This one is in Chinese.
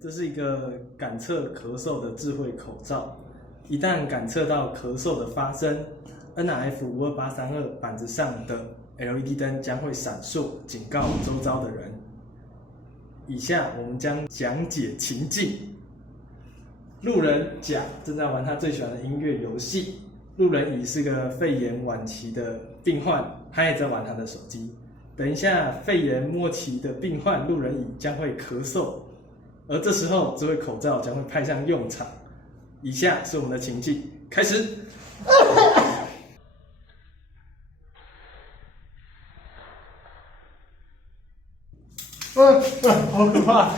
这是一个感测咳嗽的智慧口罩，一旦感测到咳嗽的发生 ，NRF52832 板子上的 LED 灯将会闪烁，警告周遭的人。以下我们将讲解情境：路人甲正在玩他最喜欢的音乐游戏，路人乙是个肺炎晚期的病患，他也在玩他的手机。等一下，肺炎末期的病患路人乙将会咳嗽。而这时候，这位口罩将会派上用场。以下是我们的情境，开始。好可怕！